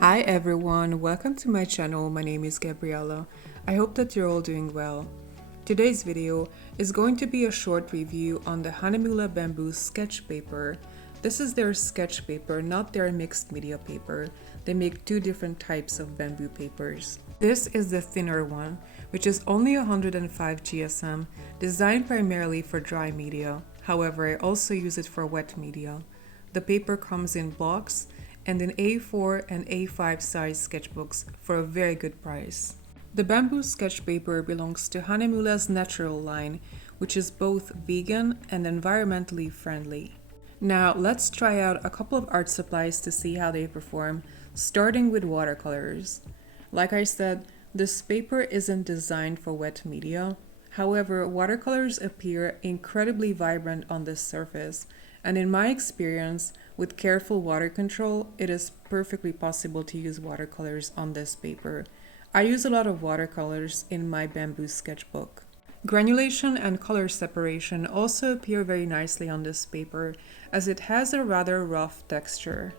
Hi everyone, welcome to my channel. My name is Gabriella. I hope that you're all doing well. Today's video is going to be a short review on the Hahnemuhle Bamboo sketch paper. This is their sketch paper, not their mixed media paper. They make two different types of bamboo papers. This is the thinner one, which is only 105 GSM, designed primarily for dry media. However, I also use it for wet media. The paper comes in blocks and in A4 and A5 size sketchbooks for a very good price. The bamboo sketch paper belongs to Hahnemuhle's natural line, which is both vegan and environmentally friendly. Now let's try out a couple of art supplies to see how they perform, starting with watercolors. Like I said, this paper isn't designed for wet media. However, watercolors appear incredibly vibrant on this surface, and in my experience, with careful water control, it is perfectly possible to use watercolors on this paper. I use a lot of watercolors in my bamboo sketchbook. Granulation and color separation also appear very nicely on this paper, as it has a rather rough texture.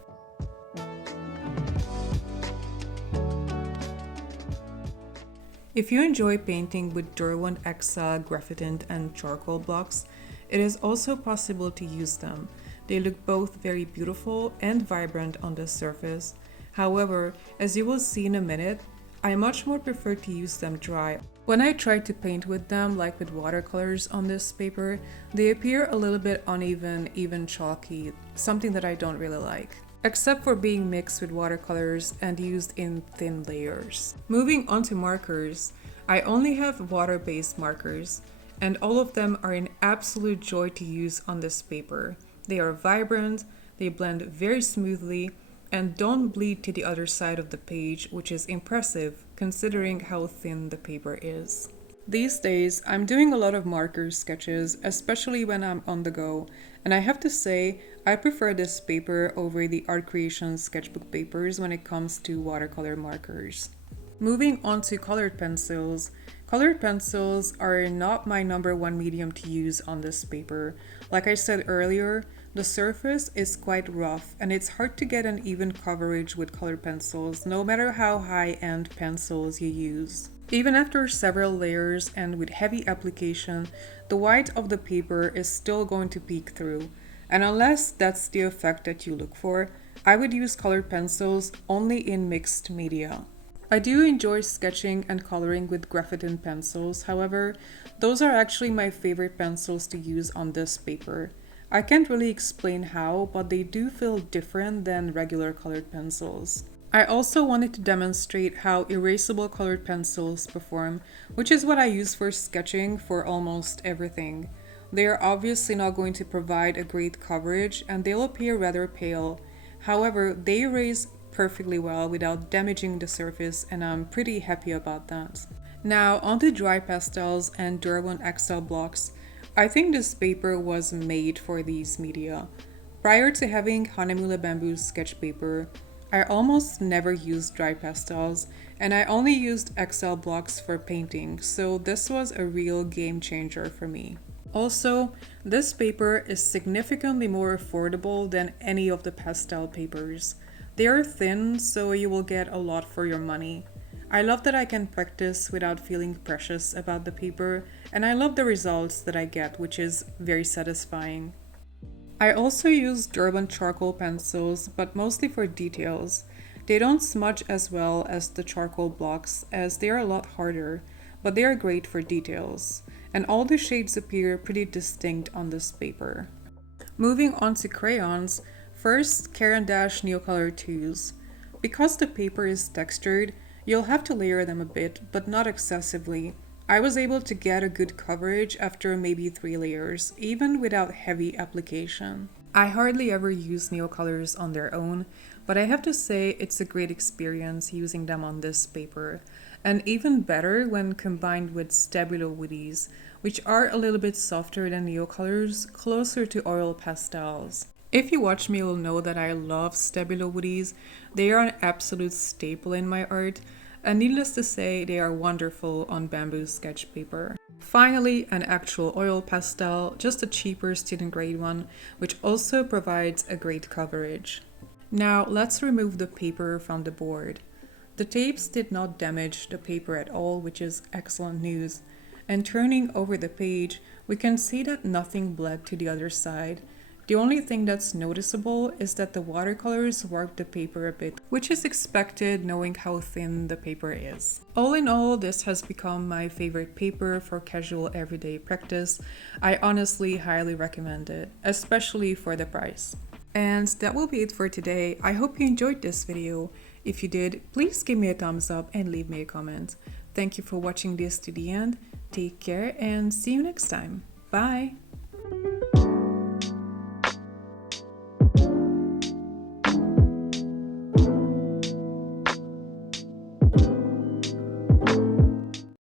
If you enjoy painting with Derwent Excel, graphite and charcoal blocks, it is also possible to use them. They look both very beautiful and vibrant on the surface. However, as you will see in a minute, I much more prefer to use them dry. When I try to paint with them, like with watercolors on this paper, they appear a little bit uneven, even chalky, something that I don't really like, except for being mixed with watercolors and used in thin layers. Moving on to markers, I only have water-based markers, and all of them are an absolute joy to use on this paper. They are vibrant, they blend very smoothly, and don't bleed to the other side of the page, which is impressive considering how thin the paper is. These days, I'm doing a lot of marker sketches, especially when I'm on the go, and I have to say, I prefer this paper over the Art Creations sketchbook papers when it comes to watercolor markers. Moving on to colored pencils. Colored pencils are not my number one medium to use on this paper. Like I said earlier, the surface is quite rough and it's hard to get an even coverage with colored pencils, no matter how high-end pencils you use. Even after several layers and with heavy application, the white of the paper is still going to peek through. And unless that's the effect that you look for, I would use colored pencils only in mixed media. I do enjoy sketching and coloring with graphite pencils, however, those are actually my favorite pencils to use on this paper. I can't really explain how, but they do feel different than regular colored pencils. I also wanted to demonstrate how erasable colored pencils perform, which is what I use for sketching for almost everything. They are obviously not going to provide a great coverage and they'll appear rather pale. However, they erase perfectly well without damaging the surface, and I'm pretty happy about that. Now onto dry pastels and Derwent Excel blocks. I think this paper was made for these media. Prior to having Hahnemuhle Bamboo sketch paper, I almost never used dry pastels, and I only used Excel blocks for painting, so this was a real game changer for me. Also, this paper is significantly more affordable than any of the pastel papers. They are thin, so you will get a lot for your money. I love that I can practice without feeling precious about the paper, and I love the results that I get, which is very satisfying. I also use Derwent charcoal pencils, but mostly for details. They don't smudge as well as the charcoal blocks, as they are a lot harder, but they are great for details, and all the shades appear pretty distinct on this paper. Moving on to crayons, first, Caran d'Ache Neocolor 2s. Because the paper is textured, you'll have to layer them a bit, but not excessively. I was able to get a good coverage after maybe 3 layers, even without heavy application. I hardly ever use Neocolors on their own, but I have to say it's a great experience using them on this paper, and even better when combined with Stabilo Woodies, which are a little bit softer than Neocolors, closer to oil pastels. If you watch me, you'll know that I love Stabilo Woodies. They are an absolute staple in my art, and needless to say, they are wonderful on bamboo sketch paper. Finally, an actual oil pastel, just a cheaper student grade one, which also provides a great coverage. Now let's remove the paper from the board. The tapes did not damage the paper at all, which is excellent news. And turning over the page, we can see that nothing bled to the other side. The only thing that's noticeable is that the watercolors warped the paper a bit, which is expected knowing how thin the paper is. All in all, this has become my favorite paper for casual everyday practice. I honestly highly recommend it, especially for the price. And that will be it for today. I hope you enjoyed this video. If you did, please give me a thumbs up and leave me a comment. Thank you for watching this to the end. Take care and see you next time. Bye!